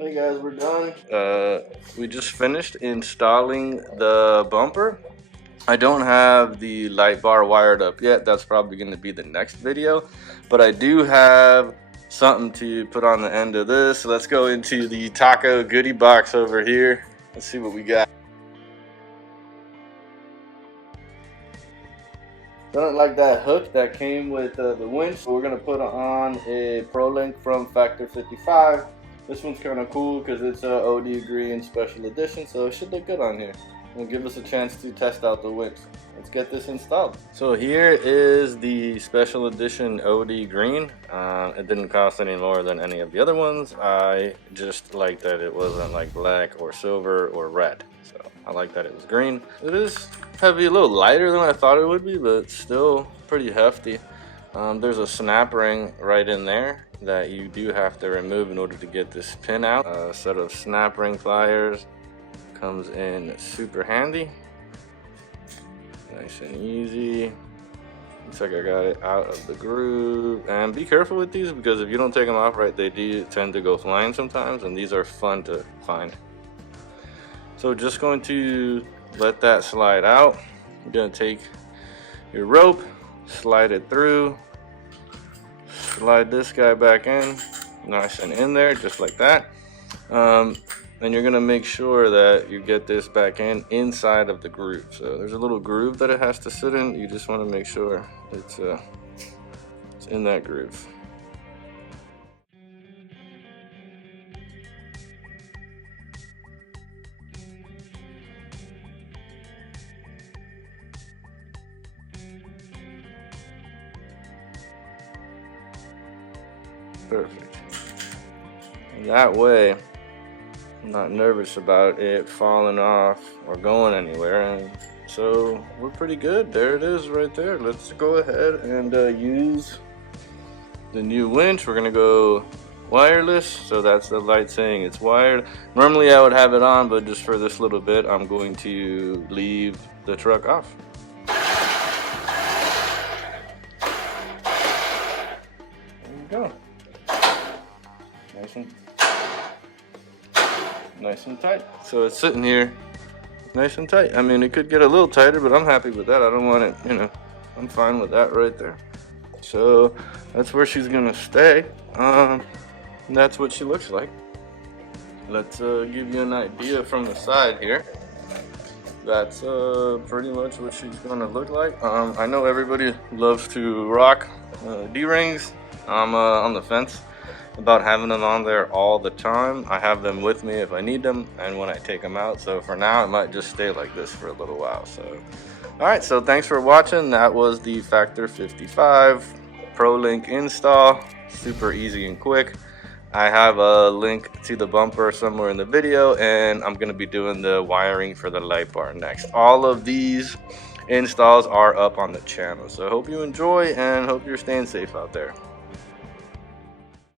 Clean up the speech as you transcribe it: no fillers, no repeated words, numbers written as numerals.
Hey guys, we're done. We just finished installing the bumper. I don't have the light bar wired up yet. That's probably going to be the next video. But I do have something to put on the end of this. Let's go into the taco goodie box over here. Let's see what we got. Don't like that hook that came with the winch. So we're going to put on a ProLink from Factor 55. This one's kind of cool because it's a OD green special edition, so it should look good on here. It'll give us a chance to test out the winch. Let's get this installed. So here is the special edition OD green. It didn't cost any more than any of the other ones. I just like that it wasn't like black or silver or red. So I like that it was green. It is heavy, a little lighter than I thought it would be, but still pretty hefty. There's a snap ring right in there that you do have to remove in order to get this pin out. A set of snap ring pliers comes in super handy. Nice and easy. Looks like I got it out of the groove. And be careful with these because if you don't take them off right, they do tend to go flying sometimes, and these are fun to find. So just going to let that slide out. You're gonna take your rope, slide it through, slide this guy back in, nice and in there, just like that. And you're gonna make sure that you get this back inside of the groove. So there's a little groove that it has to sit in. You just want to make sure it's in that groove. Perfect. And that way, I'm not nervous about it falling off or going anywhere, and so we're pretty good. There it is right there. Let's go ahead and use the new winch. We're gonna go wireless, so that's the light saying it's wired. Normally I would have it on, but just for this little bit I'm going to leave the truck off. There you go. Nice and tight. So it's sitting here nice and tight. I mean, it could get a little tighter, but I'm happy with that. I don't want it, you know, I'm fine with that right there. So that's where she's gonna stay. And that's what she looks like. Let's give you an idea from the side here. That's pretty much what she's gonna look like. I know everybody loves to rock D-rings. I'm on the fence about having them on there all the time. I have them with me if I need them and when I take them out. So for now, it might just stay like this for a little while. So, all right, so thanks for watching. That was the Factor 55 ProLink install. Super easy and quick. I have a link to the bumper somewhere in the video, and I'm gonna be doing the wiring for the light bar next. All of these installs are up on the channel. So I hope you enjoy and hope you're staying safe out there.